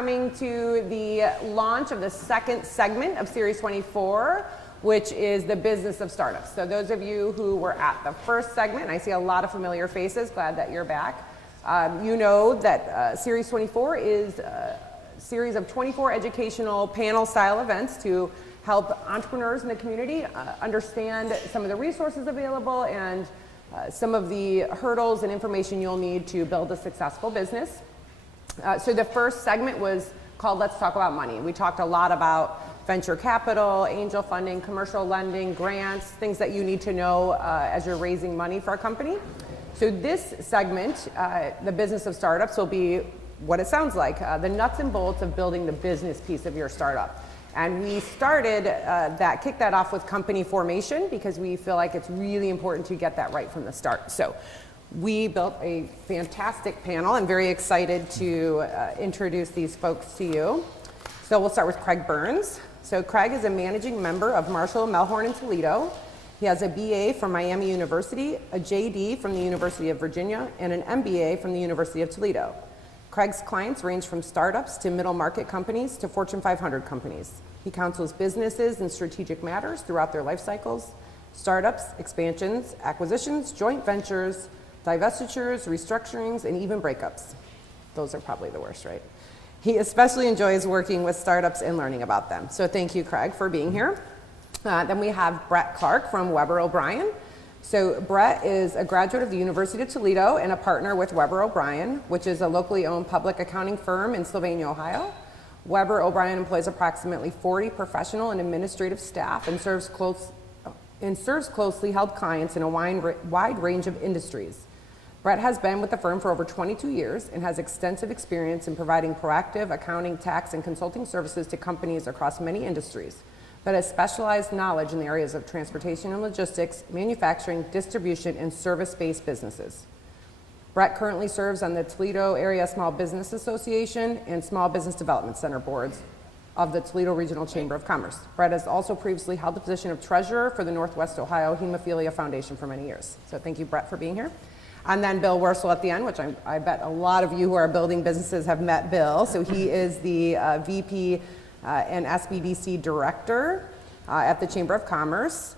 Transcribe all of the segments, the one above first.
coming to the launch of the second segment of Series 24, which is the business of startups. So those of you who were at the first segment, I see a lot of familiar faces, glad that you're back. You know that Series 24 is a series of 24 educational panel-style events to help entrepreneurs in the community understand some of the resources available and some of the hurdles and information you'll need to build a successful business. So the first segment was called Let's Talk About Money. We talked a lot about venture capital, angel funding, commercial lending, grants, things that you need to know as you're raising money for a company. So this segment, the business of startups, will be what it sounds like, the nuts and bolts of building the business piece of your startup. And we started kicked that off with company formation because we feel like it's really important to get that right from the start. So we built a fantastic panel. I'm very excited to introduce these folks to you. So we'll start with Craig Burns. So Craig is a managing member of Marshall, Melhorn, and Toledo. He has a BA from Miami University, a JD from the University of Virginia, and an MBA from the University of Toledo. Craig's clients range from startups to middle market companies to Fortune 500 companies. He counsels businesses in strategic matters throughout their life cycles, startups, expansions, acquisitions, joint ventures, divestitures, restructurings, and even breakups. Those are probably the worst, right? He especially enjoys working with startups and learning about them. So thank you, Craig, for being here. Then we have Bret Clark from Weber O'Brien. So Bret is a graduate of the University of Toledo and a partner with Weber O'Brien, which is a locally owned public accounting firm in Sylvania, Ohio. Weber O'Brien employs approximately 40 professional and administrative staff and serves closely held clients in a wide range of industries. Bret has been with the firm for over 22 years and has extensive experience in providing proactive accounting, tax, and consulting services to companies across many industries, but has specialized knowledge in the areas of transportation and logistics, manufacturing, distribution, and service-based businesses. Bret currently serves on the Toledo Area Small Business Association and Small Business Development Center boards of the Toledo Regional Chamber of Commerce. Bret has also previously held the position of treasurer for the Northwest Ohio Hemophilia Foundation for many years. So thank you, Bret, for being here. And then Bill Wersell at the end, which I bet a lot of you who are building businesses have met Bill. So he is the VP and SBDC director at the Chamber of Commerce.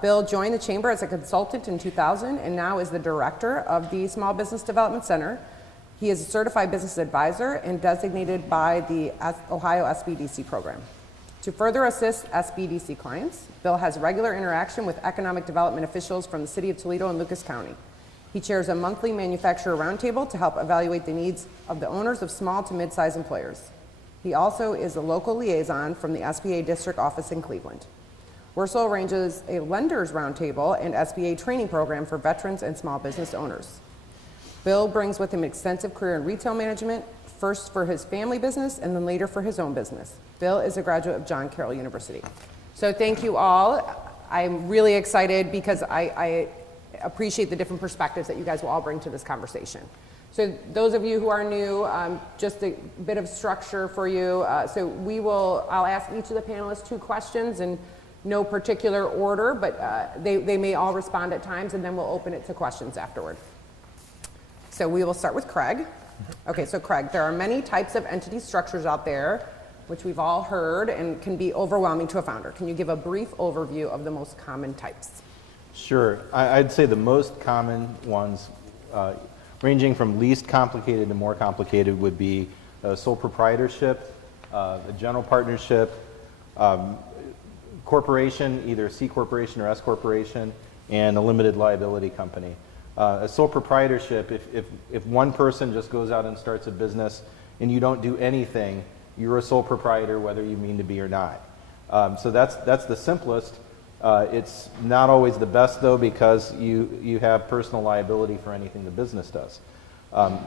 Bill joined the Chamber as a consultant in 2000 and now is the director of the Small Business Development Center. He is a certified business advisor and designated by the Ohio SBDC program. To further assist SBDC clients, Bill has regular interaction with economic development officials from the City of Toledo and Lucas County. He chairs a monthly manufacturer roundtable to help evaluate the needs of the owners of small to mid-sized employers. He also is a local liaison from the SBA district office in Cleveland. Wersell arranges a lenders roundtable and SBA training program for veterans and small business owners. Bill brings with him extensive career in retail management, first for his family business and then later for his own business. Bill is a graduate of John Carroll University. So thank you all. I'm really excited because I appreciate the different perspectives that you guys will all bring to this conversation. So those of you who are new, just a bit of structure for you. I'll ask each of the panelists 2 questions in no particular order, but they may all respond at times, and then we'll open it to questions afterward. So we will start with Craig. Okay, so Craig, there are many types of entity structures out there, which we've all heard and can be overwhelming to a founder. Can you give a brief overview of the most common types? Sure. I'd say the most common ones, ranging from least complicated to more complicated, would be sole proprietorship, a general partnership, corporation, either C corporation or S corporation, and a limited liability company. A sole proprietorship, if one person just goes out and starts a business and you don't do anything, you're a sole proprietor whether you mean to be or not. So that's the simplest. It's not always the best, though, because you have personal liability for anything the business does.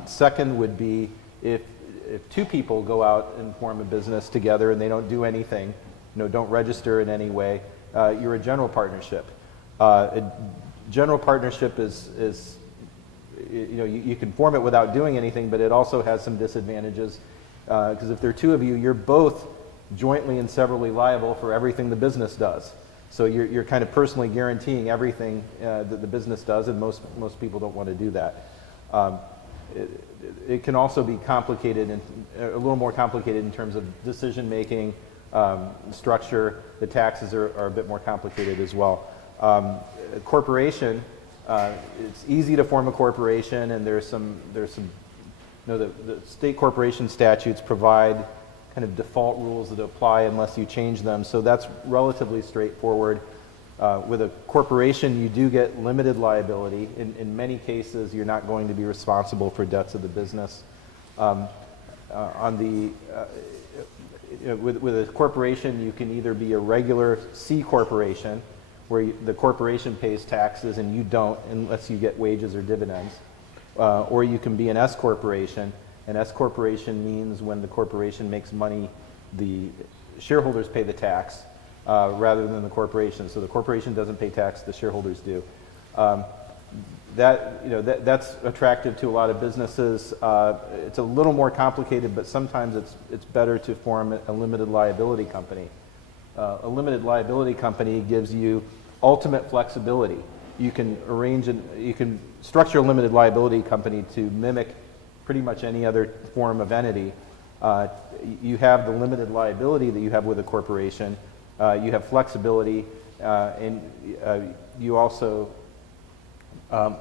Second would be if 2 people go out and form a business together and they don't do anything, don't register in any way, you're a general partnership. A general partnership is you can form it without doing anything, but it also has some disadvantages because if there are 2 of you, you're both jointly and severally liable for everything the business does. So you're kind of personally guaranteeing everything that the business does, and most people don't want to do that. it can also be complicated and a little more complicated in terms of decision making, structure. The taxes are a bit more complicated as well. Corporation, it's easy to form a corporation, and there's some the state corporation statutes provide kind of default rules that apply unless you change them, so that's relatively straightforward. With a corporation, you do get limited liability. In many cases, you're not going to be responsible for debts of the business. With a corporation, you can either be a regular C corporation, where the corporation pays taxes and you don't unless you get wages or dividends, or you can be an S corporation. An S corporation means when the corporation makes money, the shareholders pay the tax rather than the corporation. So the corporation doesn't pay tax, the shareholders do. That's attractive to a lot of businesses. It's a little more complicated, but sometimes it's better to form a limited liability company. A limited liability company gives you ultimate flexibility. You can you can structure a limited liability company to mimic pretty much any other form of entity. You have the limited liability that you have with a corporation. You have flexibility, and you also, as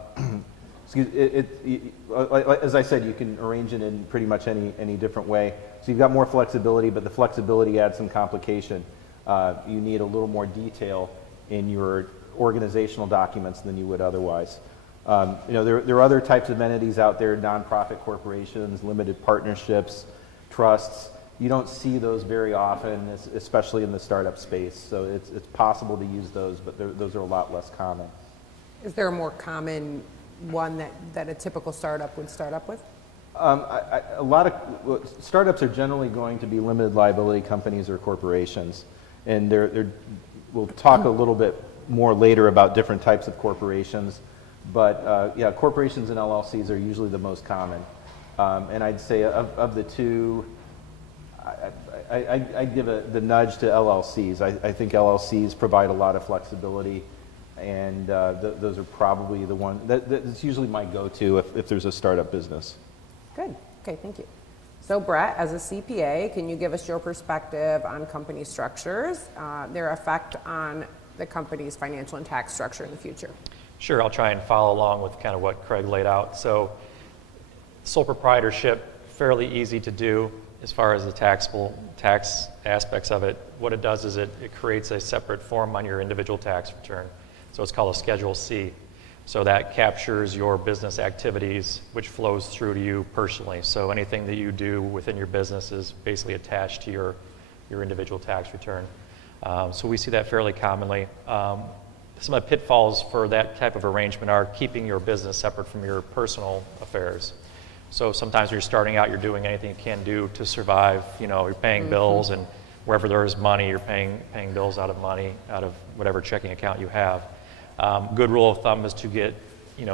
I said, you can arrange it in pretty much any different way. So you've got more flexibility, but the flexibility adds some complication. You need a little more detail in your organizational documents than you would otherwise. There are other types of entities out there, nonprofit corporations, limited partnerships, trusts. You don't see those very often, especially in the startup space. So it's possible to use those, but those are a lot less common. Is there a more common one that a typical startup would start up with? A lot of startups are generally going to be limited liability companies or corporations, and we'll talk a little bit more later about different types of corporations. But yeah, corporations and LLCs are usually the most common. And I'd say of the two, I'd give the nudge to LLCs. I think LLCs provide a lot of flexibility, and those are probably the one that's usually my go-to if there's a startup business. Good. Okay, thank you. So Bret, as a CPA, can you give us your perspective on company structures, their effect on the company's financial and tax structure in the future? Sure, I'll try and follow along with kind of what Craig laid out. So sole proprietorship, fairly easy to do as far as the tax aspects of it. What it does is it creates a separate form on your individual tax return. So it's called a Schedule C. So that captures your business activities, which flows through to you personally. So anything that you do within your business is basically attached to your individual tax return. So we see that fairly commonly. Some of the pitfalls for that type of arrangement are keeping your business separate from your personal affairs. So sometimes when you're starting out, you're doing anything you can do to survive. You're paying bills, and wherever there is money, you're paying bills out of whatever checking account you have. Good rule of thumb is to get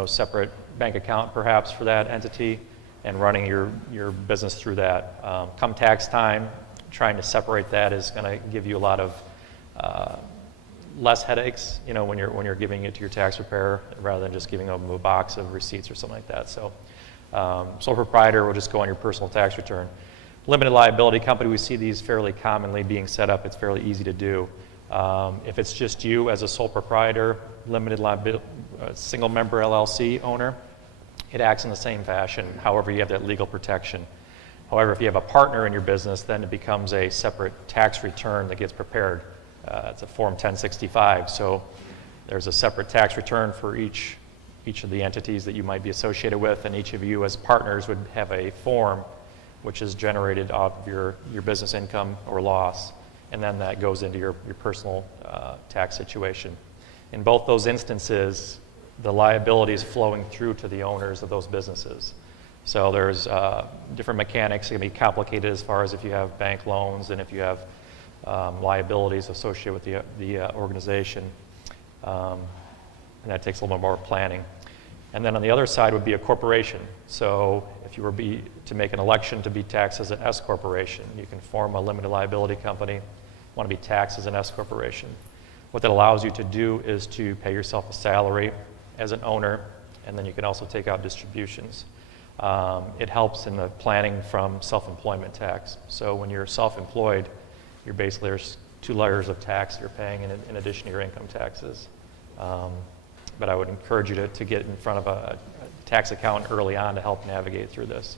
separate bank account perhaps for that entity and running your business through that. Come tax time, trying to separate that is going to give you a lot of less headaches, when you're giving it to your tax preparer rather than just giving them a box of receipts or something like that. So sole proprietor will just go on your personal tax return. Limited liability company, we see these fairly commonly being set up. It's fairly easy to do. If it's just you as a sole proprietor, limited liability, single member LLC owner, it acts in the same fashion. However, you have that legal protection. However, if you have a partner in your business, then it becomes a separate tax return that gets prepared. It's a Form 1065, so there's a separate tax return for each of the entities that you might be associated with, and each of you as partners would have a form which is generated off of your business income or loss, and then that goes into your personal tax situation. In both those instances, the liability is flowing through to the owners of those businesses. So there's different mechanics. It can be complicated as far as if you have bank loans and if you have liabilities associated with the organization, and that takes a little bit more planning. And then on the other side would be a corporation. So if you were to make an election to be taxed as an S corporation, you can form a limited liability company, want to be taxed as an S corporation. What that allows you to do is to pay yourself a salary as an owner, and then you can also take out distributions. It helps in the planning from self-employment tax. So when you're self-employed, you're basically, there's 2 layers of tax you're paying in addition to your income taxes. But I would encourage you to get in front of a tax accountant early on to help navigate through this.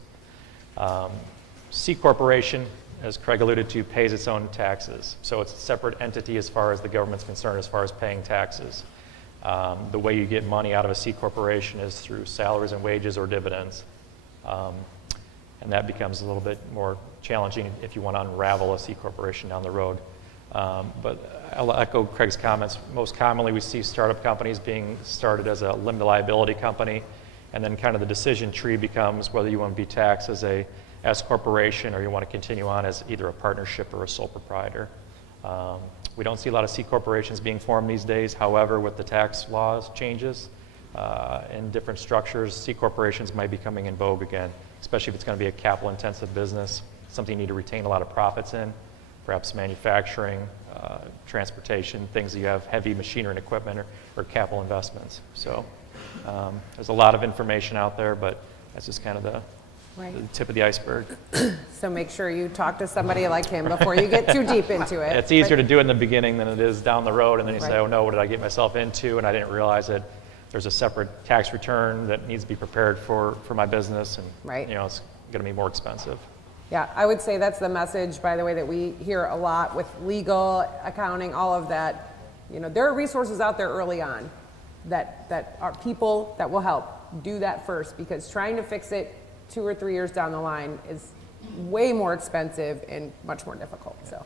C Corporation, as Craig alluded to, pays its own taxes. So it's a separate entity as far as the government's concerned, as far as paying taxes. The way you get money out of a C Corporation is through salaries and wages or dividends. And that becomes a little bit more challenging if you want to unravel a C Corporation down the road. But I'll echo Craig's comments. Most commonly, we see startup companies being started as a limited liability company, and then kind of the decision tree becomes whether you want to be taxed as a S corporation or you want to continue on as either a partnership or a sole proprietor. We don't see a lot of C corporations being formed these days. However, with the tax laws changes and different structures, C corporations might be coming in vogue again, especially if it's going to be a capital-intensive business, something you need to retain a lot of profits in, perhaps manufacturing, transportation, things that you have heavy machinery and equipment or capital investments. So there's a lot of information out there, but that's just kind of the tip of the iceberg. So make sure you talk to somebody like him before you get too deep into it. It's easier to do in the beginning than it is down the road, and then you say, oh no, what did I get myself into? And I didn't realize that there's a separate tax return that needs to be prepared for my business, and you know, it's going to be more expensive. Yeah, I would say that's the message, by the way, that we hear a lot with legal, accounting, all of that. You know, there are resources out there early on that are people that will help. Do that first, because trying to fix it 2 or 3 years down the line is way more expensive and much more difficult. So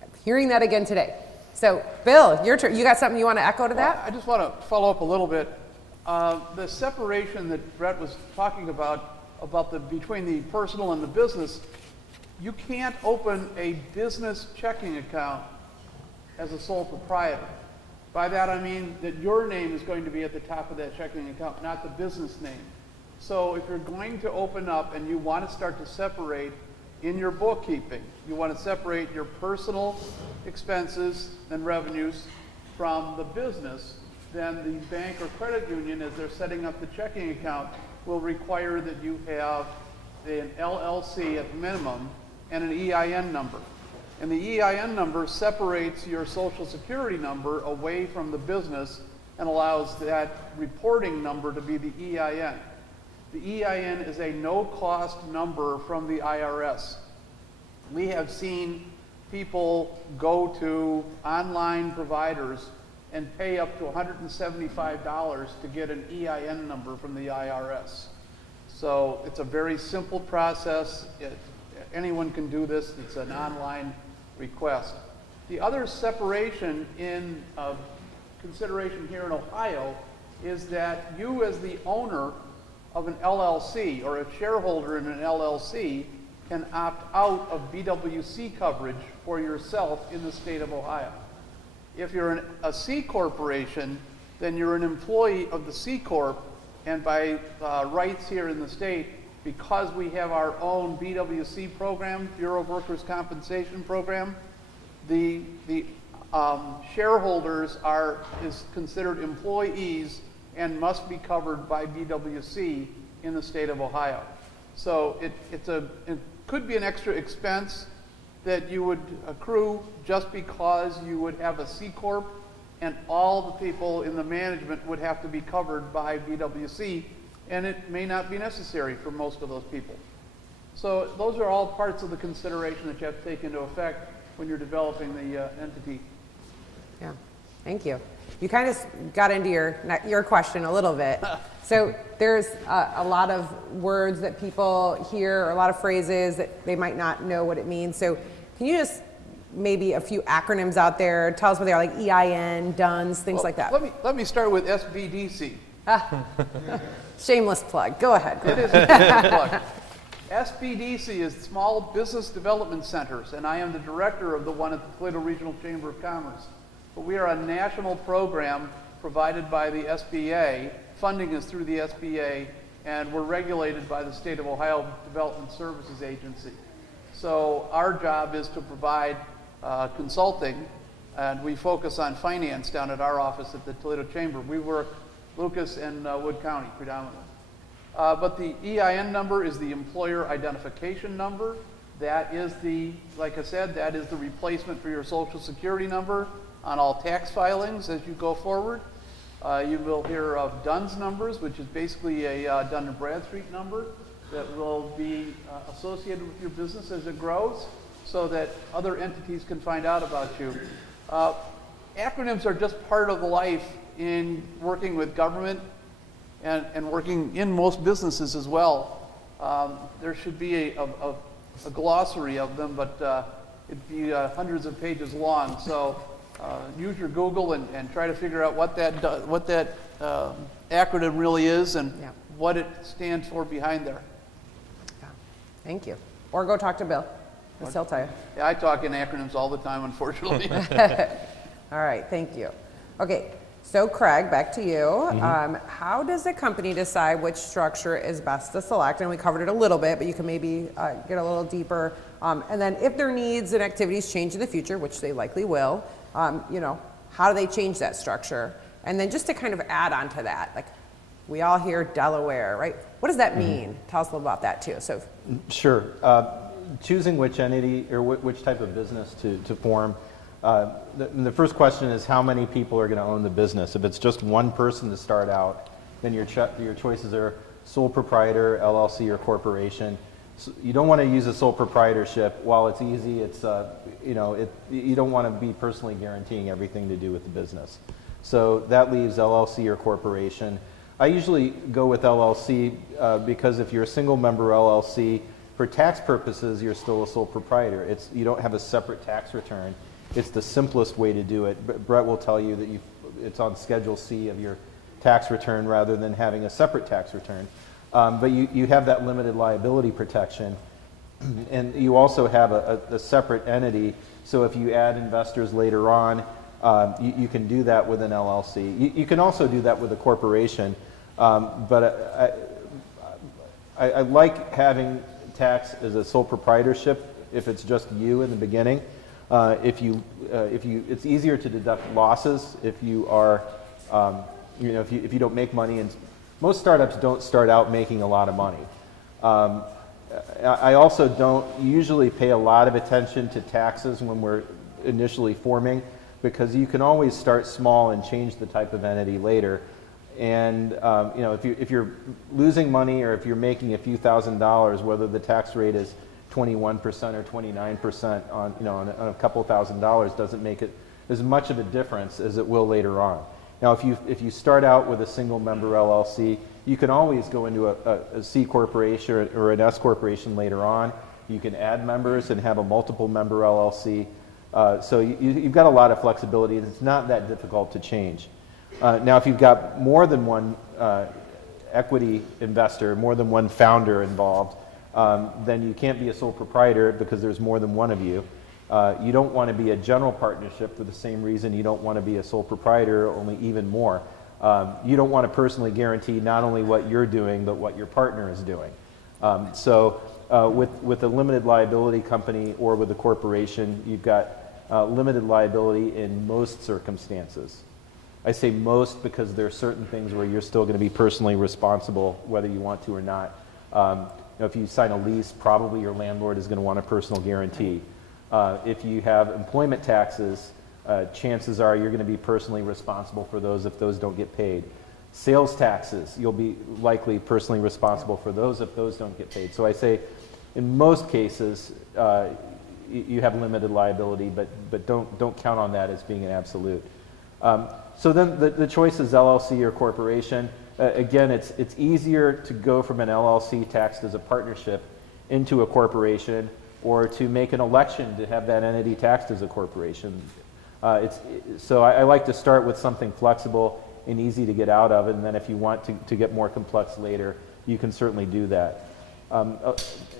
I'm hearing that again today. So Bill, your turn. You got something you want to echo to that? I just want to follow up a little bit. The separation that Bret was talking about between the personal and the business, you can't open a business checking account as a sole proprietor. By that I mean that your name is going to be at the top of that checking account, not the business name. So if you're going to open up and you want to start to separate in your bookkeeping, you want to separate your personal expenses and revenues from the business, then the bank or credit union, as they're setting up the checking account, will require that you have an LLC at minimum and an EIN number. And the EIN number separates your Social Security number away from the business and allows that reporting number to be the EIN. The EIN is a no-cost number from the IRS. We have seen people go to online providers and pay up to $175 to get an EIN number from the IRS. So it's a very simple process. Anyone can do this. It's an online request. The other separation in consideration here in Ohio is that you, as the owner of an LLC or a shareholder in an LLC, can opt out of BWC coverage for yourself in the state of Ohio. If you're a C corporation, then you're an employee of the C Corp, and by rights here in the state, because we have our own BWC program, Bureau of Workers' Compensation program, the shareholders is considered employees and must be covered by BWC in the state of Ohio. So it could be an extra expense that you would accrue just because you would have a C Corp, and all the people in the management would have to be covered by BWC, and it may not be necessary for most of those people. So those are all parts of the consideration that you have to take into effect when you're developing the entity. Yeah, thank you. You kind of got into your question a little bit. So there's a lot of words that people hear, or a lot of phrases that they might not know what it means. So can you just maybe a few acronyms out there, tell us what they are, like EIN, DUNS, things like that. Let me start with SBDC. Shameless plug. Go ahead. It is a shameless plug. SBDC is Small Business Development Centers, and I am the director of the one at the Toledo Regional Chamber of Commerce. But we are a national program provided by the SBA. Funding is through the SBA, and we're regulated by the State of Ohio Development Services Agency. So our job is to provide consulting, and we focus on finance down at our office at the Toledo Chamber. We work Lucas and Wood County predominantly. But the EIN number is the employer identification number. That is the, like I said, that is the replacement for your social security number on all tax filings as you go forward. You will hear of DUNS numbers, which is basically a Dun & Bradstreet number that will be associated with your business as it grows so that other entities can find out about you. Acronyms are just part of the life in working with government and working in most businesses as well. There should be a glossary of them, but it'd be hundreds of pages long. So use your Google and try to figure out what that acronym really is and what it stands for behind there. Yeah. Thank you. Or go talk to Bill. He'll tell you. Yeah, I talk in acronyms all the time, unfortunately. All right, thank you. Okay, so Craig, back to you. How does a company decide which structure is best to select? And we covered it a little bit, but you can maybe get a little deeper. And then if their needs and activities change in the future, which they likely will, you know, how do they change that structure? And then just to kind of add on to that, like we all hear Delaware, right? What does that mean? Tell us a little about that too. So, Sure. Choosing which entity or which type of business to form. The first question is how many people are going to own the business. If it's just one person to start out, then your choices are sole proprietor, LLC, or corporation. So you don't want to use a sole proprietorship. While it's easy, it's you know, you don't want to be personally guaranteeing everything to do with the business. So that leaves LLC or corporation. I usually go with LLC because if you're a single member LLC, for tax purposes, you're still a sole proprietor. You don't have a separate tax return. It's the simplest way to do it. But Bret will tell you that it's on Schedule C of your tax return rather than having a separate tax return. But you have that limited liability protection. And you also have a separate entity. So if you add investors later on, you can do that with an LLC. You can also do that with a corporation. But I like having tax as a sole proprietorship if it's just you in the beginning. It's easier to deduct losses if you are, you know, if you don't make money, and most startups don't start out making a lot of money. I also don't usually pay a lot of attention to taxes when we're initially forming, because you can always start small and change the type of entity later. And you know, if you're losing money or if you're making a few $1,000s, whether the tax rate is 21% or 29% on, you know, on a couple $1,000 doesn't make it as much of a difference as it will later on. Now, if you start out with a single member LLC, you can always go into a C corporation or an S corporation later on. You can add members and have a multiple member LLC. So you've got a lot of flexibility, and it's not that difficult to change. Now, if you've got more than one equity investor, more than one founder involved, then you can't be a sole proprietor because there's more than one of you. You don't want to be a general partnership for the same reason you don't want to be a sole proprietor, only even more. You don't want to personally guarantee not only what you're doing, but what your partner is doing. So with a limited liability company or with a corporation, you've got limited liability in most circumstances. I say most because there are certain things where you're still going to be personally responsible whether you want to or not. You know, if you sign a lease, probably your landlord is going to want a personal guarantee. If you have employment taxes, chances are you're going to be personally responsible for those if those don't get paid. Sales taxes, you'll be likely personally responsible for those if those don't get paid. So I say in most cases, you have limited liability, but don't count on that as being an absolute. So then the choice is LLC or corporation. Again, it's easier to go from an LLC taxed as a partnership into a corporation, or to make an election to have that entity taxed as a corporation. So I like to start with something flexible and easy to get out of, and then if you want to get more complex later, you can certainly do that. You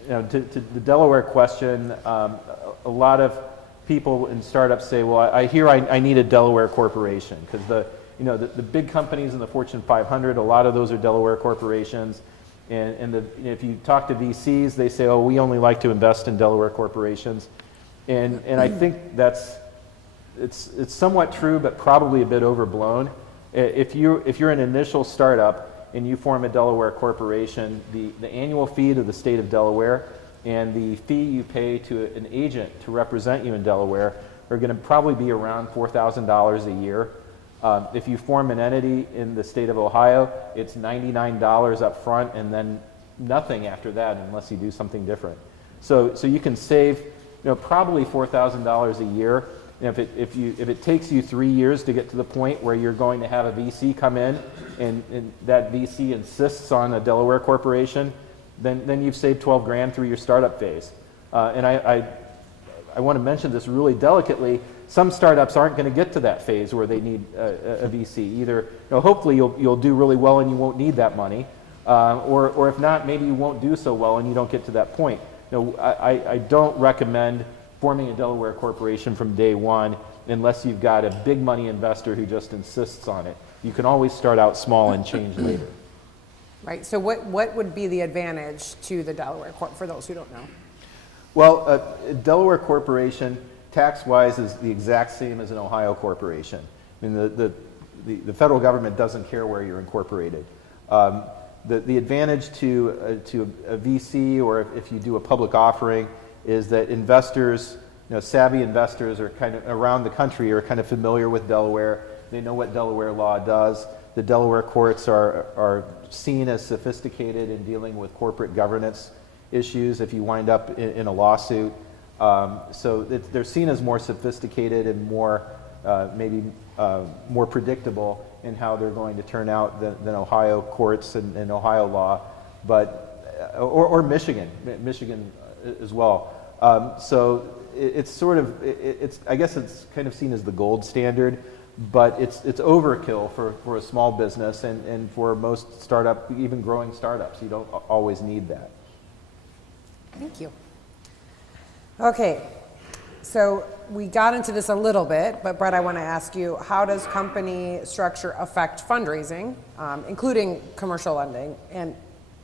know, to the Delaware question, a lot of people in startups say, well, I hear I need a Delaware corporation, because the big companies in the Fortune 500, a lot of those are Delaware corporations. And if you talk to VCs, they say, oh, we only like to invest in Delaware corporations. And I think it's somewhat true, but probably a bit overblown. If you're an initial startup and you form a Delaware corporation, the annual fee to the state of Delaware and the fee you pay to an agent to represent you in Delaware are going to probably be around $4,000 a year. If you form an entity in the state of Ohio, it's $99 up front and then nothing after that unless you do something different. So you can save probably $4,000 a year. If it takes you 3 years to get to the point where you're going to have a VC come in and that VC insists on a Delaware corporation, then you've saved 12 grand through your startup phase. And I want to mention this really delicately. Some startups aren't going to get to that phase where they need a VC. Either, hopefully you'll do really well and you won't need that money, or if not, maybe you won't do so well and you don't get to that point. I don't recommend forming a Delaware corporation from day one unless you've got a big money investor who just insists on it. You can always start out small and change later. Right, so what would be the advantage to the Delaware Corp for those who don't know? Well, a Delaware corporation, tax-wise, is the exact same as an Ohio corporation. I mean, the federal government doesn't care where you're incorporated. The advantage to a VC, or if you do a public offering, is that investors, savvy investors are kind of around the country are kind of familiar with Delaware. They know what Delaware law does. The Delaware courts are seen as sophisticated in dealing with corporate governance issues if you wind up in a lawsuit. So they're seen as more sophisticated and more maybe more predictable in how they're going to turn out than Ohio courts and Ohio law, or Michigan as well. So it's sort of I guess it's kind of seen as the gold standard, but it's overkill for a small business and for most startup, even growing startups. You don't always need that. Thank you. Okay, so we got into this a little bit, but Bret, I want to ask you, how does company structure affect fundraising, including commercial lending, and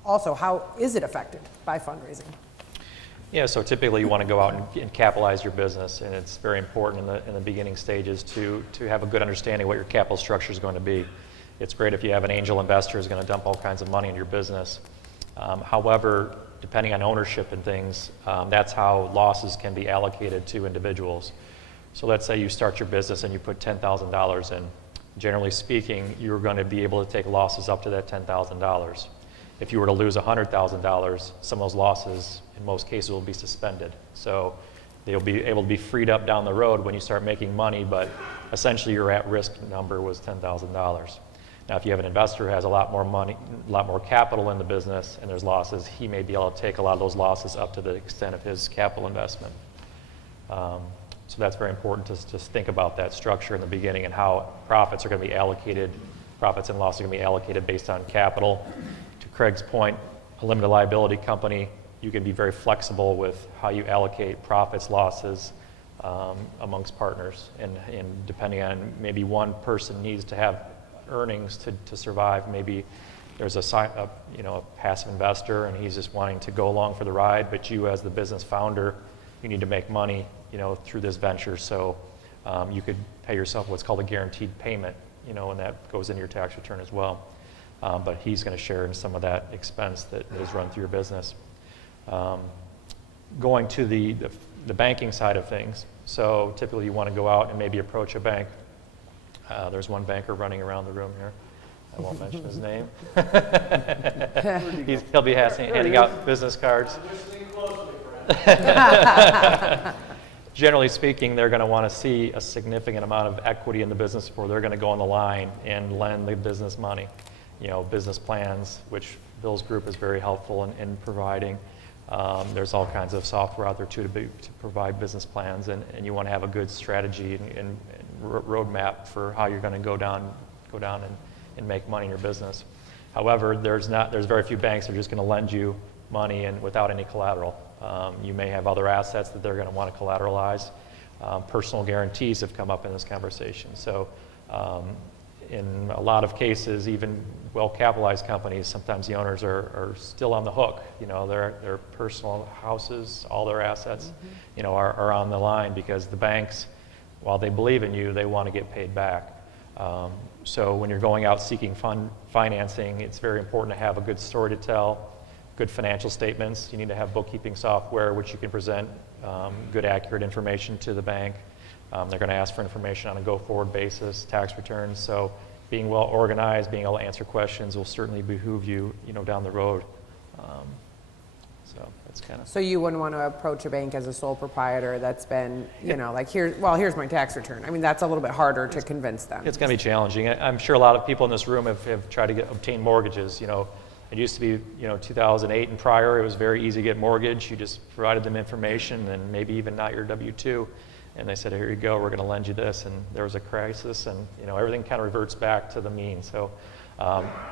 also how is it affected by fundraising? Yeah, so typically you want to go out and capitalize your business, and it's very important in the beginning stages to have a good understanding of what your capital structure is going to be. It's great if you have an angel investor who's going to dump all kinds of money in your business. However, depending on ownership and things, that's how losses can be allocated to individuals. So let's say you start your business and you put $10,000 in. Generally speaking, you're going to be able to take losses up to that $10,000. If you were to lose $100,000, some of those losses, in most cases, will be suspended. So they'll be able to be freed up down the road when you start making money, but essentially your at-risk number was $10,000. Now, if you have an investor who has a lot more money, a lot more capital in the business, and there's losses, he may be able to take a lot of those losses up to the extent of his capital investment. So that's very important to just think about that structure in the beginning and how profits are going to be allocated, profits and losses are going to be allocated based on capital. To Craig's point, a limited liability company, you can be very flexible with how you allocate profits, losses amongst partners. And depending on maybe one person needs to have earnings to survive. Maybe there's a passive investor and he's just wanting to go along for the ride, but you as the business founder, you need to make money through this venture. So you could pay yourself what's called a guaranteed payment, and that goes in your tax return as well. But he's going to share in some of that expense that is run through your business. Going to the banking side of things, so typically you want to go out and maybe approach a bank. There's one banker running around the room here. I won't mention his name. He'll be handing out business cards. Generally speaking, they're going to want to see a significant amount of equity in the business before they're going to go on the line and lend the business money. Business plans, which Bill's group is very helpful in providing. There's all kinds of software out there too to provide business plans, and you want to have a good strategy and roadmap for how you're going to go down and make money in your business. However, there's very few banks that are just going to lend you money and without any collateral. You may have other assets that they're going to want to collateralize. Personal guarantees have come up in this conversation. So in a lot of cases, even well-capitalized companies, sometimes the owners are still on the hook. Their personal houses, all their assets, are on the line because the banks, while they believe in you, they want to get paid back. So when you're going out seeking financing, it's very important to have a good story to tell, good financial statements. You need to have bookkeeping software which you can present good, accurate information to the bank. They're going to ask for information on a go-forward basis, tax returns. So being well organized, being able to answer questions will certainly behoove you, down the road. So that's kind of. So you wouldn't want to approach a bank as a sole proprietor that's been, like here's my tax return. I mean, that's a little bit harder to convince them. It's going to be challenging. I'm sure a lot of people in this room have tried to obtain mortgages. It used to be, 2008 and prior, it was very easy to get mortgage. You just provided them information and maybe even not your W-2. And they said, here you go, we're going to lend you this. And there was a crisis and, everything kind of reverts back to the mean. So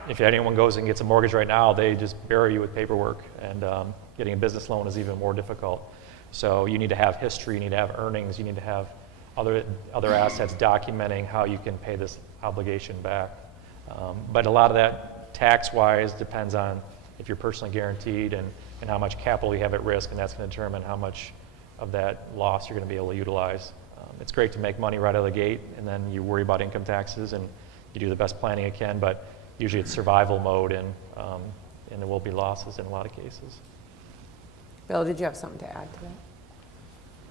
if anyone goes and gets a mortgage right now, they just bury you with paperwork. And getting a business loan is even more difficult. So you need to have history, you need to have earnings, you need to have other assets documenting how you can pay this obligation back. But a lot of that tax-wise depends on if you're personally guaranteed and how much capital you have at risk, and that's going to determine how much of that loss you're going to be able to utilize. It's great to make money right out of the gate, and then you worry about income taxes, and you do the best planning you can, but usually it's survival mode, and there will be losses in a lot of cases. Bill, did you have something to add to that?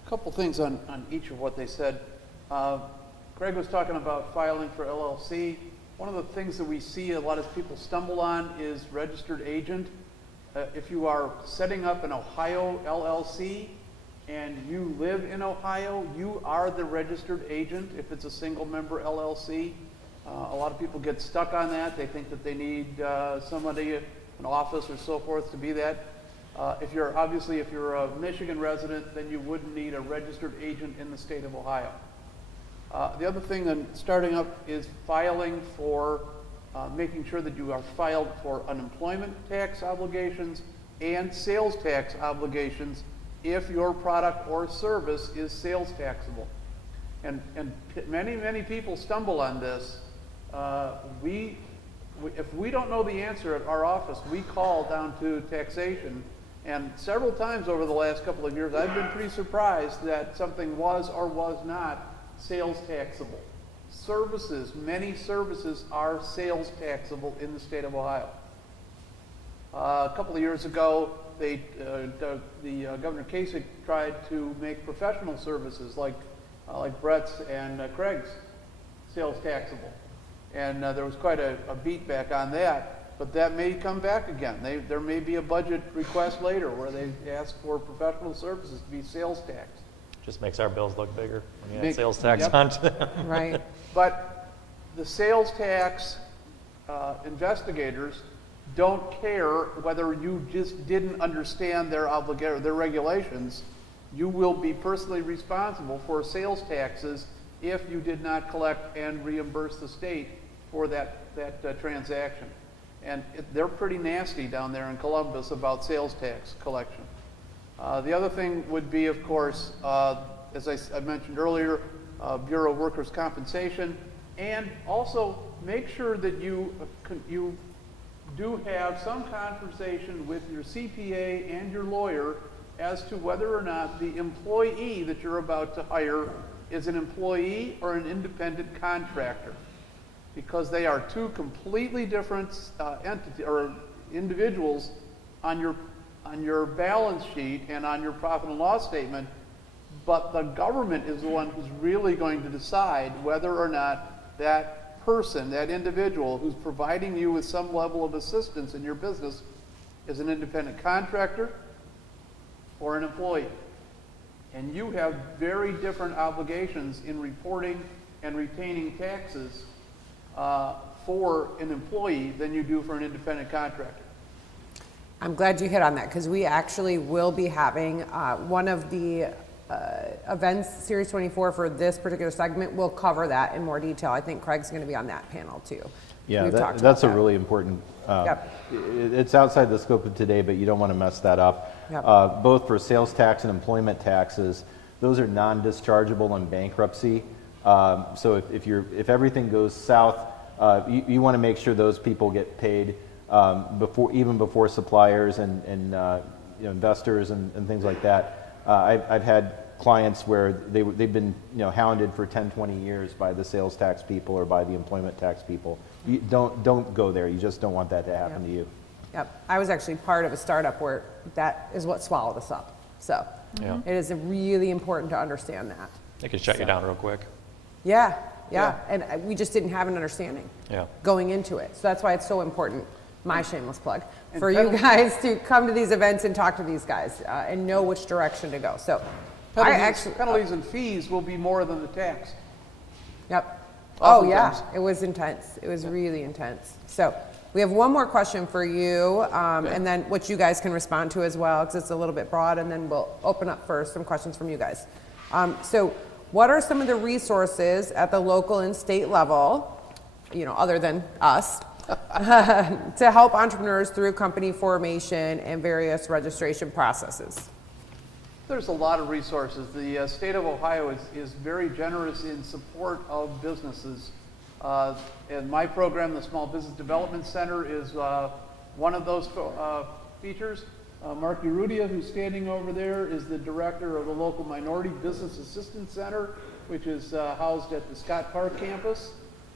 A couple things on each of what they said. Greg was talking about filing for LLC. One of the things that we see a lot of people stumble on is registered agent. If you are setting up an Ohio LLC and you live in Ohio, you are the registered agent if it's a single member LLC. A lot of people get stuck on that. They think that they need somebody, an office or so forth to be that. If you're a Michigan resident, then you wouldn't need a registered agent in the state of Ohio. The other thing on starting up is filing for, making sure that you are filed for unemployment tax obligations and sales tax obligations if your product or service is sales taxable. And many people stumble on this. If we don't know the answer at our office, we call down to taxation. And several times over the last couple of years, I've been pretty surprised that something was or was not sales taxable. Many services are sales taxable in the state of Ohio. A couple of years ago, Governor Kasich tried to make professional services like Bret's and Craig's sales taxable. And there was quite a beat back on that. But that may come back again. There may be a budget request later where they ask for professional services to be sales taxed. Just makes our bills look bigger when you add sales tax onto them. Right. But the sales tax investigators don't care whether you just didn't understand their regulations. You will be personally responsible for sales taxes if you did not collect and reimburse the state for that transaction. And they're pretty nasty down there in Columbus about sales tax collection. The other thing would be, of course, as I mentioned earlier, Bureau of Workers' Compensation, and also make sure that you do have some conversation with your CPA and your lawyer as to whether or not the employee that you're about to hire is an employee or an independent contractor, because they are two completely different entities or individuals on your balance sheet and on your profit and loss statement. But the government is the one who's really going to decide whether or not that person, that individual who's providing you with some level of assistance in your business, is an independent contractor or an employee. And you have very different obligations in reporting and retaining taxes for an employee than you do for an independent contractor. I'm glad you hit on that, because we actually will be having one of the events, Series24, for this particular segment will cover that in more detail. I think Craig's going to be on that panel too. Yeah, that's a really important, it's outside the scope of today, but you don't want to mess that up. Yep. Both for sales tax and employment taxes, those are non-dischargeable in bankruptcy. So if everything goes south, you want to make sure those people get paid even before suppliers and investors and things like that. I've had clients where they've been, hounded for 10, 20 years by the sales tax people or by the employment tax people. You don't go there. You just don't want that to happen to you. Yep. I was actually part of a startup where that is what swallowed us up. So Yeah. it is really important to understand that. They could shut you down real quick. Yeah. Yeah. And we just didn't have an understanding Yeah. going into it. So that's why it's so important, my shameless plug, And for you guys to come to these events and talk to these guys and know which direction to go. So Penalties and fees will be more than the tax. Yep. Oh, yeah. Oftentimes. It was intense. It was really intense. So we have one more question for you, and then which you guys can respond to as well, because it's a little bit broad, and then we'll open up for some questions from you guys. So what are some of the resources at the local and state level, other than us, to help entrepreneurs through company formation and various registration processes? There's a lot of resources. The state of Ohio is very generous in support of businesses. And my program, the Small Business Development Center, is one of those features. Mark Urudia, who's standing over there, is the director of the local Minority Business Assistance Center, which is housed at the Scott Park campus.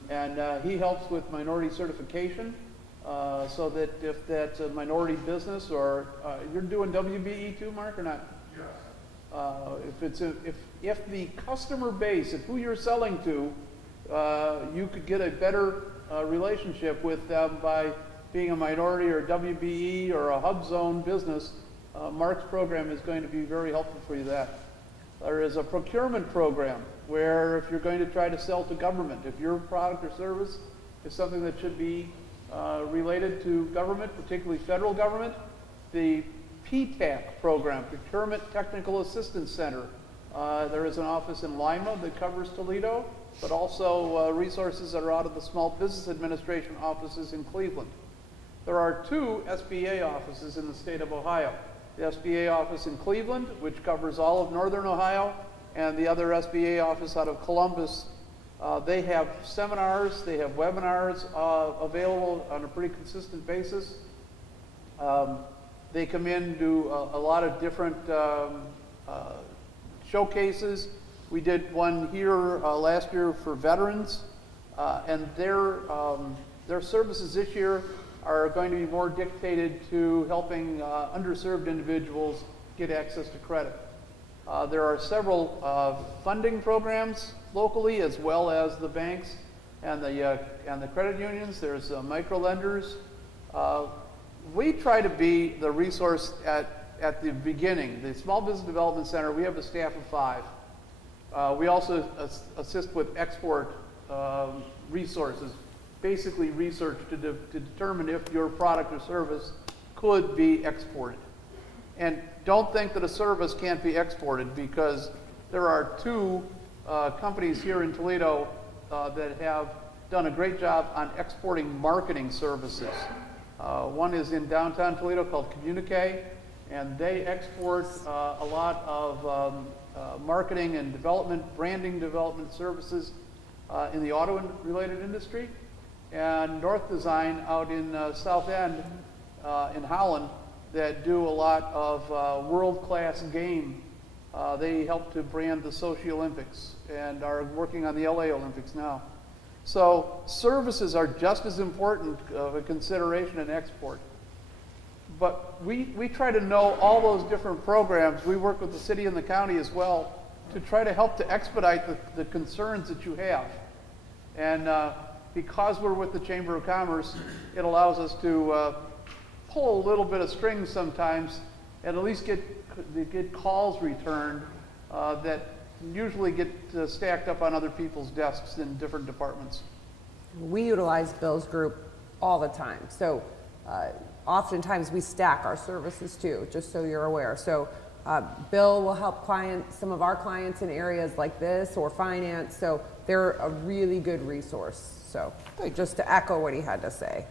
And he helps with minority certification so that if that's a minority business or you're doing WBE too, Mark, or not? If the customer base, if who you're selling to, you could get a better relationship with them by being a minority or a WBE or a hub zone business, Mark's program is going to be very helpful for you that. There is a procurement program where if you're going to try to sell to government, if your product or service is something that should be related to government, particularly federal government, the PTAC program, Procurement Technical Assistance Center. There is an office in Lima that covers Toledo, but also resources that are out of the Small Business Administration offices in Cleveland. There are 2 SBA offices in the state of Ohio. The SBA office in Cleveland, which covers all of northern Ohio, and the other SBA office out of Columbus. They have seminars, they have webinars available on a pretty consistent basis. They come in, do a lot of different showcases. We did one here last year for veterans, and their services this year are going to be more dictated to helping underserved individuals get access to credit. There are several funding programs locally, as well as the banks and the credit unions. There's micro lenders. We try to be the resource at the beginning. The Small Business Development Center, we have a staff of 5. We also assist with export resources, basically research to determine if your product or service could be exported. And don't think that a service can't be exported, because there are 2 companies here in Toledo that have done a great job on exporting marketing services. One is in downtown Toledo called Communique, and they export a lot of marketing and development, branding development services in the auto-related industry. And North Design out in South End in Holland that do a lot of world-class game. They help to brand the Sochi Olympics and are working on the LA Olympics now. So services are just as important of a consideration in export. But we try to know all those different programs. We work with the city and the county as well to try to help to expedite the concerns that you have. And because we're with the Chamber of Commerce, it allows us to pull a little bit of strings sometimes and at least get calls returned that usually get stacked up on other people's desks in different departments. We utilize Bill's group all the time. So oftentimes we stack our services too, just so you're aware. So Bill will help some of our clients in areas like this or finance. So they're a really good resource. So just to echo what he had to say.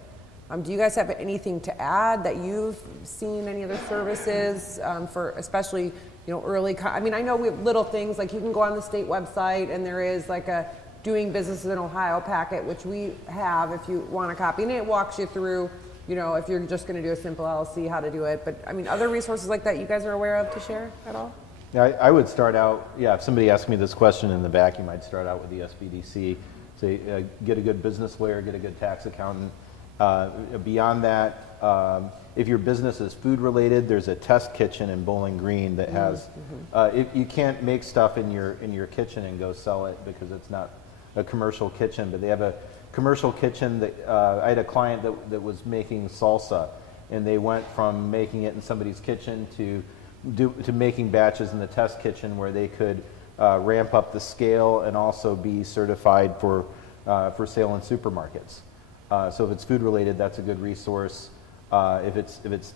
Do you guys have anything to add that you've seen, any other services for especially, early, I know we have little things like you can go on the state website and there is like a doing business in Ohio packet, which we have if you want a copy, and it walks you through, if you're just going to do a simple LLC, how to do it. But other resources like that you guys are aware of to share at all? Yeah, I would start out, yeah, if somebody asked me this question in the vacuum, I'd start out with the SBDC. Say, get a good business lawyer, get a good tax accountant. Beyond that, if your business is food related, there's a test kitchen in Bowling Green that has, you can't make stuff in your kitchen and go sell it because it's not a commercial kitchen, but they have a commercial kitchen that, I had a client that was making salsa, and they went from making it in somebody's kitchen to making batches in the test kitchen where they could ramp up the scale and also be certified for sale in supermarkets. So if it's food related, that's a good resource. If it's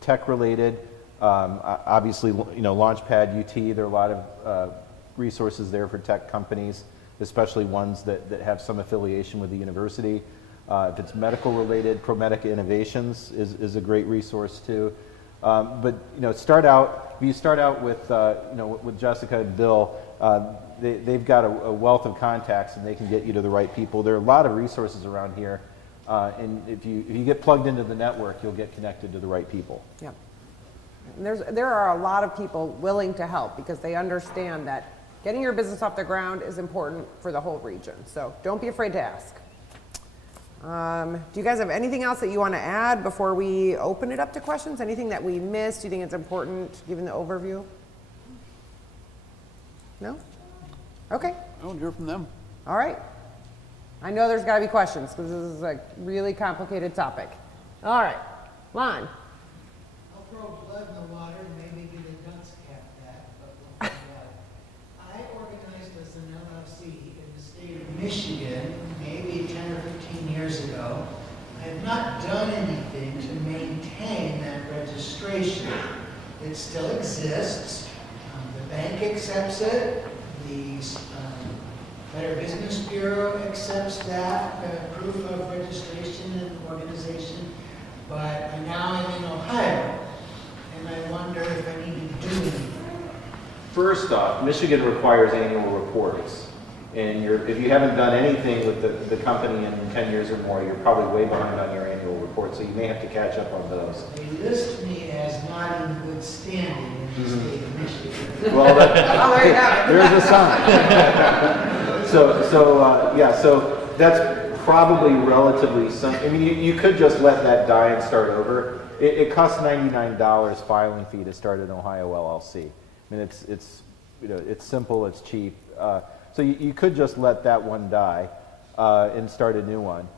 tech related, obviously Launchpad UT, there are a lot of resources there for tech companies, especially ones that have some affiliation with the university. If it's medical related, ProMedica Innovations is a great resource too. But start out. If you start out with with Jessica and Bill, they've got a wealth of contacts and they can get you to the right people. There are a lot of resources around here, and if you get plugged into the network, you'll get connected to the right people. Yeah. And there are a lot of people willing to help because they understand that getting your business off the ground is important for the whole region. So don't be afraid to ask. Do you guys have anything else that you want to add before we open it up to questions? Anything that we missed? Do you think it's important given the overview? No? Okay. I don't hear from them. All right. I know there's got to be questions because this is a really complicated topic. All right. Lon. I'll throw blood in the water and maybe get a dunce cap back, but I organized as an LLC in the state of Michigan maybe 10 or 15 years ago. I have not done anything to maintain that registration. It still exists. The bank accepts it. The Better Business Bureau accepts that proof of registration and organization. But now I'm in Ohio, and I wonder if I need to do anything. First off, Michigan requires annual reports. And if you haven't done anything with the company in 10 years or more, you're probably way behind on your annual report, so you may have to catch up on those. They list me as not in good standing in the state of Michigan. Well, there you have it. there's a sign. So that's probably relatively I mean, you could just let that die and start over. It costs $99 filing fee to start an Ohio LLC. I mean, it's simple, it's cheap. So you could just let that one die and start a new one,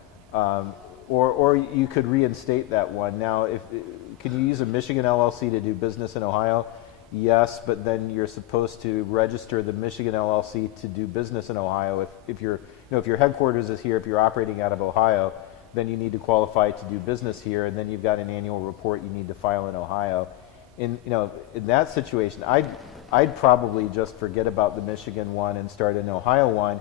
or you could reinstate that one. Now, can you use a Michigan LLC to do business in Ohio? Yes, but then you're supposed to register the Michigan LLC to do business in Ohio. If your headquarters is here, if you're operating out of Ohio, then you need to qualify to do business here, and then you've got an annual report you need to file in Ohio. In that situation, I'd probably just forget about the Michigan one and start an Ohio one.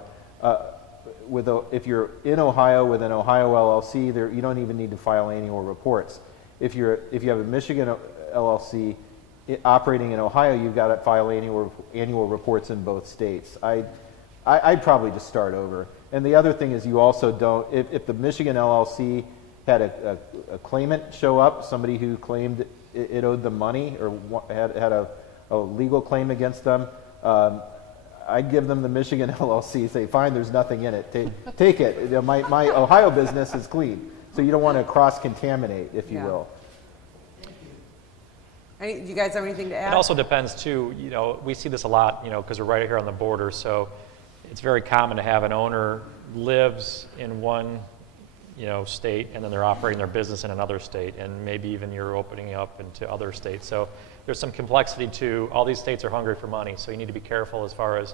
If you're in Ohio with an Ohio LLC, you don't even need to file annual reports. If you have a Michigan LLC operating in Ohio, you've got to file annual reports in both states. I'd probably just start over. And the other thing is you also don't, if the Michigan LLC had a claimant show up, somebody who claimed it owed them money or had a legal claim against them, I'd give them the Michigan LLC, say, fine, there's nothing in it, take it. My Ohio business is clean. So you don't want to cross-contaminate, if you will. Do you guys have anything to add? It also depends too, we see this a lot, because we're right here on the border, so it's very common to have an owner lives in one, state, and then they're operating their business in another state, and maybe even you're opening up into other states. So there's some complexity to, all these states are hungry for money, so you need to be careful as far as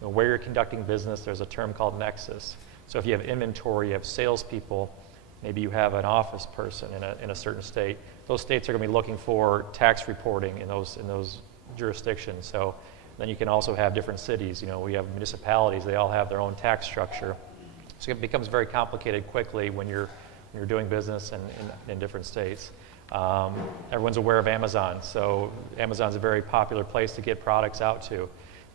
where you're conducting business. There's a term called Nexus. So if you have inventory, you have salespeople, maybe you have an office person in a certain state, those states are going to be looking for tax reporting in those jurisdictions. So then you can also have different cities. We have municipalities, they all have their own tax structure. So it becomes very complicated quickly when you're doing business in different states. Everyone's aware of Amazon, so Amazon's a very popular place to get products out to.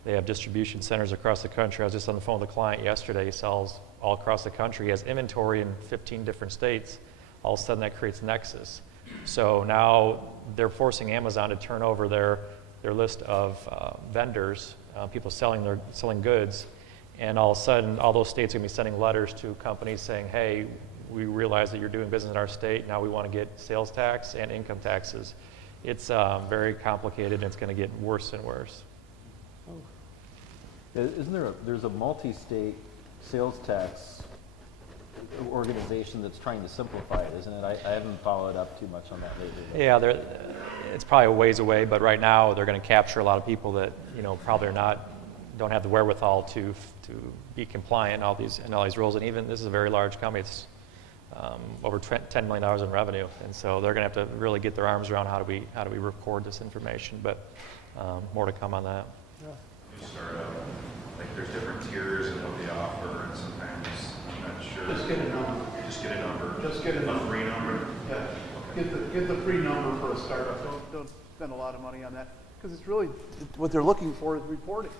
They have distribution centers across the country. I was just on the phone with a client yesterday. He sells all across the country. He has inventory in 15 different states. All of a sudden that creates Nexus. So now they're forcing Amazon to turn over their their list of vendors, people selling goods, and all of a sudden, all those states are going to be sending letters to companies saying, hey, we realize that you're doing business in our state, now we want to get sales tax and income taxes. It's very complicated, and it's going to get worse and worse. Isn't there there's a multi-state sales tax organization that's trying to simplify it, isn't it? I haven't followed up too much on that lately. Yeah, it's probably a ways away, but right now they're going to capture a lot of people that probably don't have the wherewithal to be compliant in all these rules. And even this is a very large company; it's over $10 million in revenue, and so they're going to have to really get their arms around how do we record this information. But more to come on that. You start out, like there's different tiers of what they offer, and sometimes I'm not sure. Just get a number. Just get a number. Just get a number. free number. Yeah, get the free number for a startup. Don't spend a lot of money on that, because it's really, what they're looking for is reporting,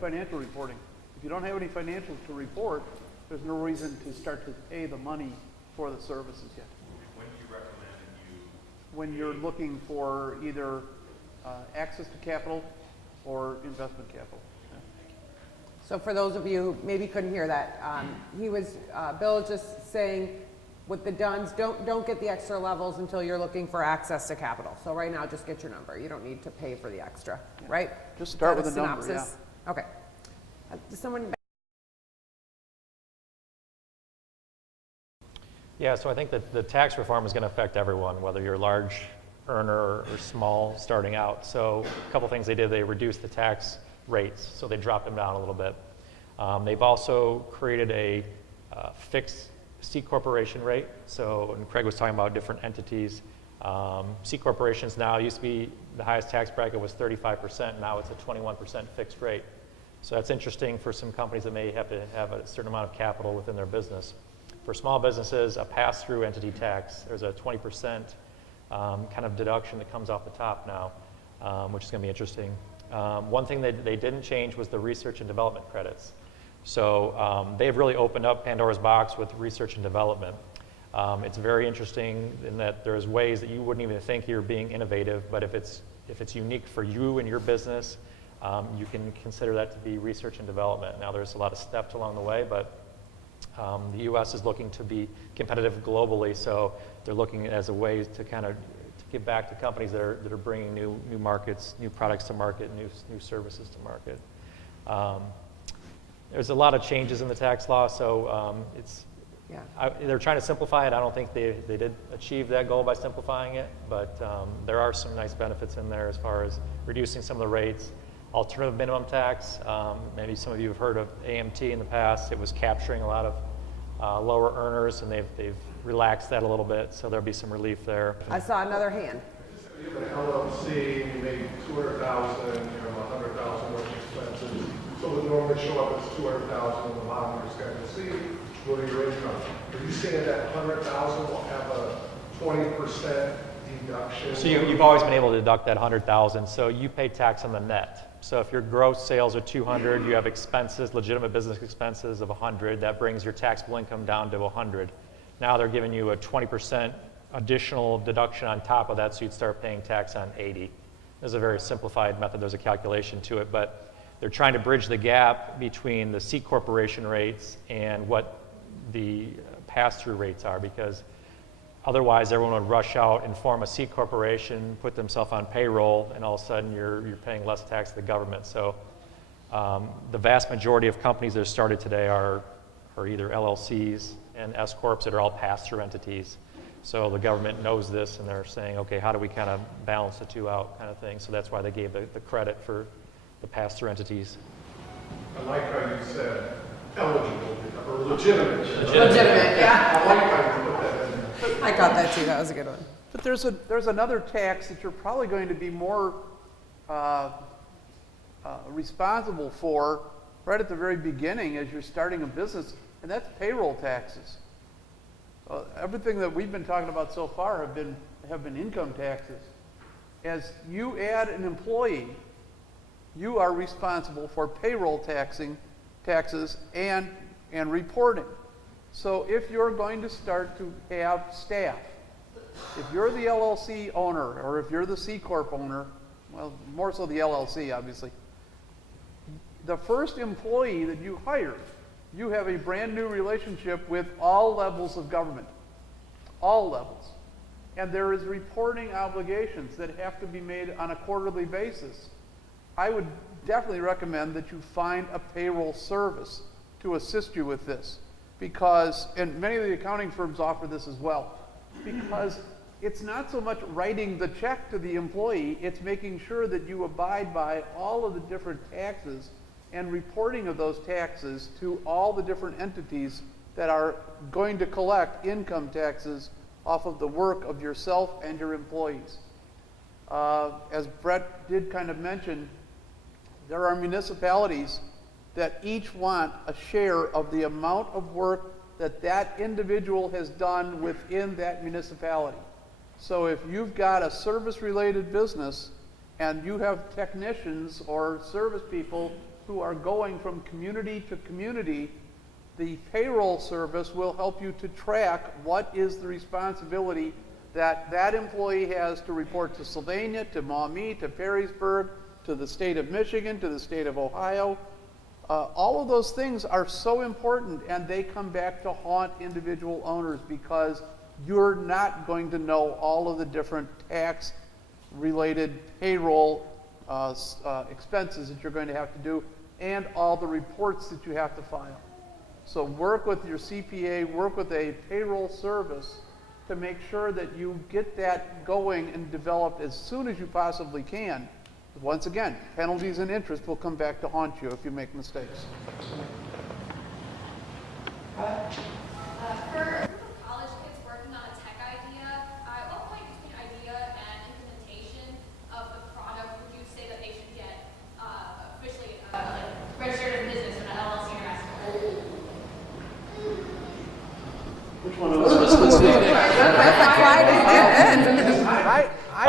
financial reporting. If you don't have any financials to report, there's no reason to start to pay the money for the services yet. When do you recommend that you? When you're looking for either access to capital or investment capital. So for those of you who maybe couldn't hear that, Bill was just saying with the DUNS, don't get the extra levels until you're looking for access to capital. So right now, just get your number. You don't need to pay for the extra, right? Just start Is that with a number, synopsis? Okay. Does someone? Yeah, so I think that the tax reform is going to affect everyone, whether you're a large earner or small starting out. So a couple things they did, they reduced the tax rates, so they dropped them down a little bit. They've also created a fixed C corporation rate. So, and Craig was talking about different entities. C corporations now used to be, the highest tax bracket was 35%, now it's a 21% fixed rate. So that's interesting for some companies that may have to have a certain amount of capital within their business. For small businesses, a pass-through entity tax, there's a 20% kind of deduction that comes off the top now, which is going to be interesting. One thing that they didn't change was the research and development credits. So they've really opened up Pandora's box with research and development. It's very interesting in that there's ways that you wouldn't even think you're being innovative, but if it's unique for you and your business, you can consider that to be research and development. Now there's a lot of steps along the way, but the U.S. is looking to be competitive globally, so they're looking as a way to kind of give back to companies that are bringing new markets, new products to market, new services to market. There's a lot of changes in the tax law, so they're trying to simplify it. I don't think they did achieve that goal by simplifying it, but there are some nice benefits in there as far as reducing some of the rates. Alternative minimum tax, maybe some of you have heard of AMT in the past. It was capturing a lot of lower earners, and they've relaxed that a little bit, so there'll be some relief there. I saw another hand. You have an LLC, you make $200,000, you have $100,000 worth of expenses. So would normally show up as $200,000 on the bottom of your Schedule C, go to your income. Are you saying that $100,000 will have a 20% deduction? So you've always been able to deduct that $100,000, so you pay tax on the net. So if your gross sales are $200, you have expenses, legitimate business expenses of $100, that brings your taxable income down to $100. Now they're giving you a 20% additional deduction on top of that, so you'd start paying tax on $80. There's a very simplified method, there's a calculation to it, but they're trying to bridge the gap between the C corporation rates and what the pass-through rates are, because otherwise everyone would rush out and form a C corporation, put themselves on payroll, and all of a sudden you're paying less tax to the government. So the vast majority of companies that are started today are either LLCs and S corps that are all pass-through entities. So the government knows this, and they're saying, okay, how do we kind of balance the two out, kind of thing. So that's why they gave the credit for the pass-through entities. I like how you said eligible or legitimate. Legitimate, yeah. I like how you put that in there. I got that too. That was a good one. But there's another tax that you're probably going to be more responsible for right at the very beginning as you're starting a business, and that's payroll taxes. Everything that we've been talking about so far have been income taxes. As you add an employee, you are responsible for payroll taxes and reporting. So if you're going to start to have staff, if you're the LLC owner or if you're the C Corp owner, well, more so the LLC, obviously. The first employee that you hire, you have a brand new relationship with all levels of government, all levels. And there is reporting obligations that have to be made on a quarterly basis. I would definitely recommend that you find a payroll service to assist you with this, because, and many of the accounting firms offer this as well, because it's not so much writing the check to the employee, it's making sure that you abide by all of the different taxes and reporting of those taxes to all the different entities that are going to collect income taxes off of the work of yourself and your employees. As Bret did kind of mention, there are municipalities that each want a share of the amount of work that that individual has done within that municipality. So if you've got a service-related business and you have technicians or service people who are going from community to community, the payroll service will help you to track what is the responsibility that that employee has to report to Sylvania, to Maumee, to Perrysburg, to the state of Michigan, to the state of Ohio. All of those things are so important, and they come back to haunt individual owners because you're not going to know all of the different tax-related payroll expenses that you're going to have to do and all the reports that you have to file. So work with your CPA, work with a payroll service to make sure that you get that going and developed as soon as you possibly can. Once again, penalties and interest will come back to haunt you if you make mistakes. For a group of college kids working on a tech idea, at what point between idea and implementation of the product would you say that they should get officially registered as a business or an LLC or S corp? Which one of us?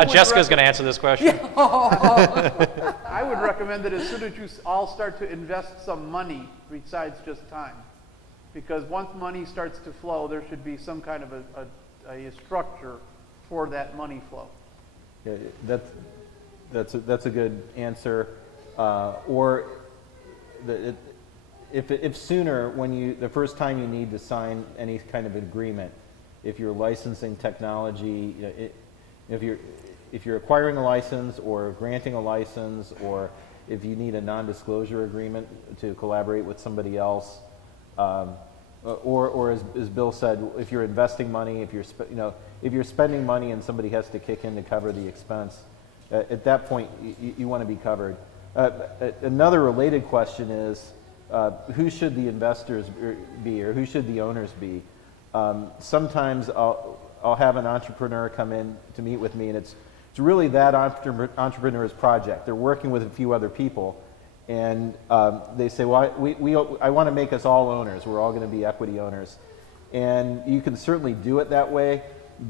Jessica's going to answer this question. I would recommend that as soon as you all start to invest some money besides just time. Because once money starts to flow, there should be some kind of a structure for that money flow. Yeah, that's a good answer. If sooner, when the first time you need to sign any kind of agreement, if you're licensing technology, if you're acquiring a license or granting a license, or if you need a non-disclosure agreement to collaborate with somebody else, or as Bill said, if you're investing money, if you're spending money and somebody has to kick in to cover the expense, at that point you want to be covered. Another related question is, who should the investors be, or who should the owners be? Sometimes I'll have an entrepreneur come in to meet with me, and it's really that entrepreneur's project. They're working with a few other people, and they say, well, I want to make us all owners. We're all going to be equity owners. And you can certainly do it that way,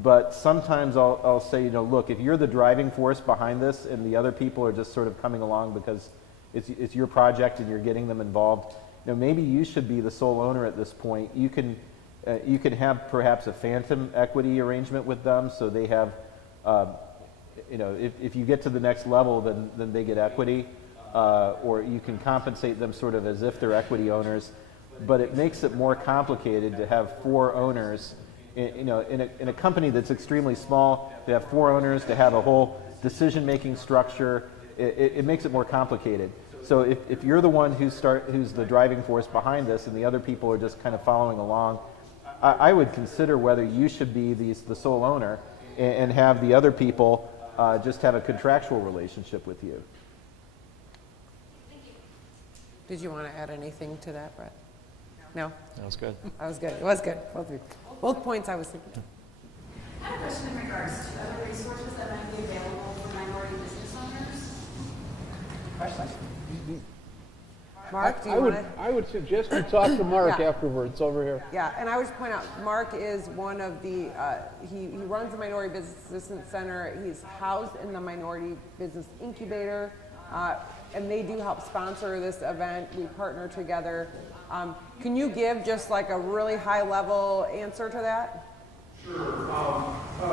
but sometimes I'll say, look, if you're the driving force behind this and the other people are just sort of coming along because it's your project and you're getting them involved, maybe you should be the sole owner at this point. You can have perhaps a phantom equity arrangement with them, so they have, if you get to the next level, then they get equity, or you can compensate them sort of as if they're equity owners. But it makes it more complicated to have 4 owners. In a company that's extremely small, to have 4 owners, to have a whole decision-making structure, it makes it more complicated. So if you're the one who's the driving force behind this, and the other people are just kind of following along, I would consider whether you should be the sole owner and have the other people just have a contractual relationship with you. Thank you. Did you want to add anything to that, Bret? No? That was good. That was good. It was good. Both points I was thinking of. I have a question in regards to other resources that might be available for minority business owners. Mark, do you want to? I would suggest you talk to Mark Yeah. afterwards over here. Yeah, and I would just point out, Mark is one of the, he runs the Minority Business Assistance Center. He's housed in the Minority Business Incubator, and they do help sponsor this event. We partner together. Can you give just like a really high-level answer to that? Sure.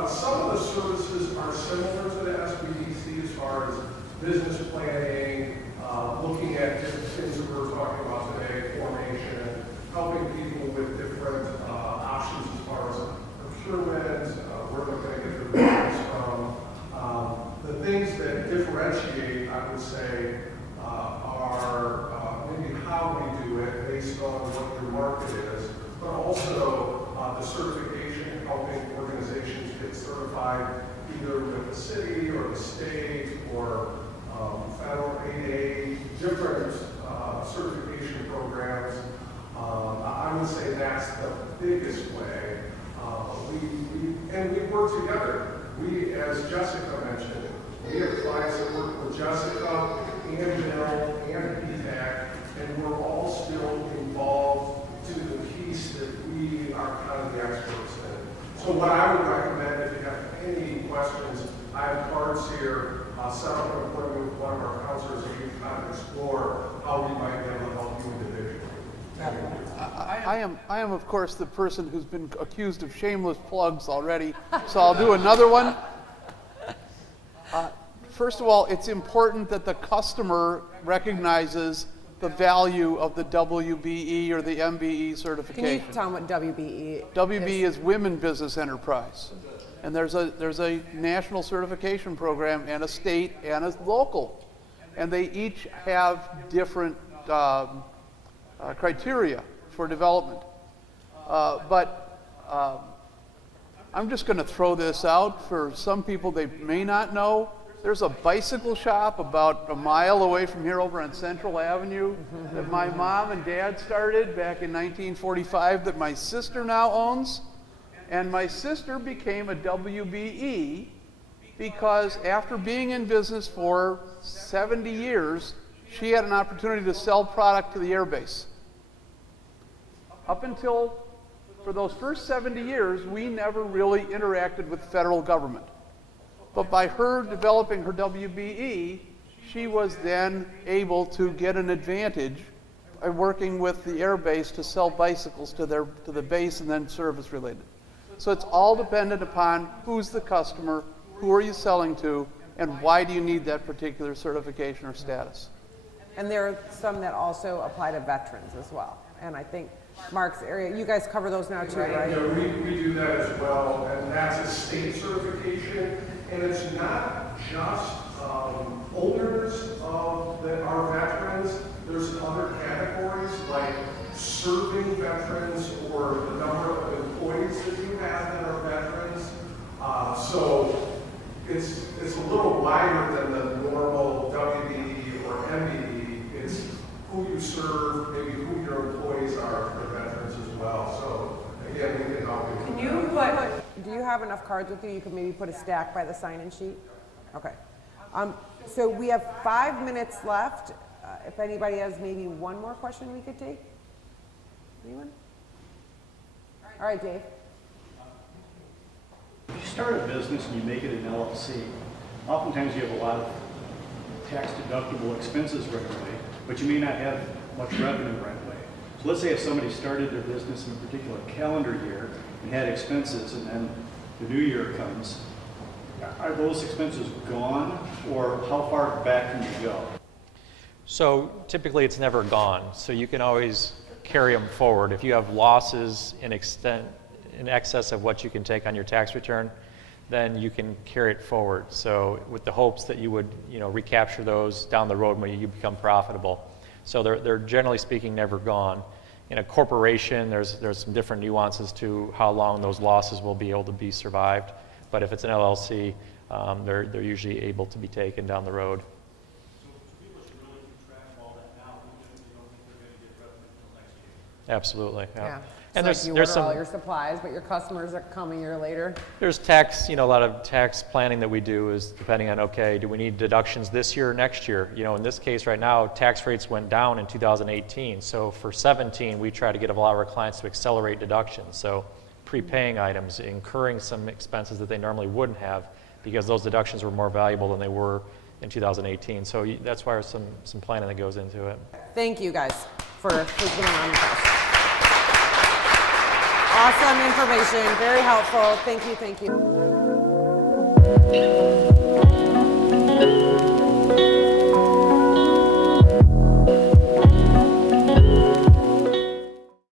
Some of the services are similar to the SBDC as far as business planning, looking at different things that we're talking about today, formation, helping people with different options as far as procurement, where they're going to get their business from. The things that differentiate, I would say, are maybe how we do it based on what your market is, but also the certification, helping organizations get certified either with the city or the state or federal aid, different certification programs. I would say that's the biggest way. We work together. We, as Jessica mentioned, we have clients that work with Jessica and Bill and PTAC, and we're all still involved to the piece that we are kind of the experts in. So what I would recommend, if you have any questions, I have cards here, set up an appointment with one of our counselors and you can kind of explore how we might be able to help you individually. I am, of course, the person who's been accused of shameless plugs already, so I'll do another one. First of all, it's important that the customer recognizes the value of the WBE or the MBE certification. Can you tell them what WBE WBE is Women Business Enterprise. And there's a national certification program and a state and a local. And they each have different criteria for development. But I'm just going to throw this out for some people they may not know. There's a bicycle shop about a mile away from here over on Central Avenue that my mom and dad started back in 1945 that my sister now owns. And my sister became a WBE because after being in business for 70 years, she had an opportunity to sell product to the airbase. Up until, for those first 70 years, we never really interacted with the federal government. But by her developing her WBE, she was then able to get an advantage by working with the airbase to sell bicycles to the base and then service related. So it's all dependent upon who's the customer, who are you selling to, and why do you need that particular certification or status. And there are some that also apply to veterans as well. And I think Mark's area, you guys cover those now too, right? Yeah, we do that as well, and that's a state certification. And it's not just owners that are veterans. There's other categories like serving veterans or the number of employees that you have that are veterans. So it's a little wider than the normal WBE or MBE. It's who you serve, maybe who your employees are for veterans as well. So again, we can help you. Can you do you have enough cards with you? You could maybe put a stack by the sign-in sheet? Okay. So we have 5 minutes left. If anybody has maybe one more question we could take? Anyone? All right, Dave. If you start a business and you make it an LLC, oftentimes you have a lot of tax deductible expenses right away, but you may not have much revenue right away. So let's say if somebody started their business in a particular calendar year and had expenses and then the new year comes, are those expenses gone or how far back can you go? So typically it's never gone, so you can always carry them forward. If you have losses in excess of what you can take on your tax return, then you can carry it forward. So with the hopes that you would, recapture those down the road when you become profitable. So they're generally speaking never gone. In a corporation, there's some different nuances to how long those losses will be able to be survived. But if it's an LLC, they're usually able to be taken down the road. Absolutely. Yeah. And So there's you some order all your supplies, but your customers are coming a year later. there's tax, a lot of tax planning that we do is depending on, okay, do we need deductions this year or next year? In this case right now, tax rates went down in 2018. So for 17, we try to get a lot of our clients to accelerate deductions. So prepaying items, incurring some expenses that they normally wouldn't have because those deductions were more valuable than they were in 2018. So that's why there's some planning that goes into it. Thank you guys for taking on with us. Awesome information, very helpful. Thank you, thank you.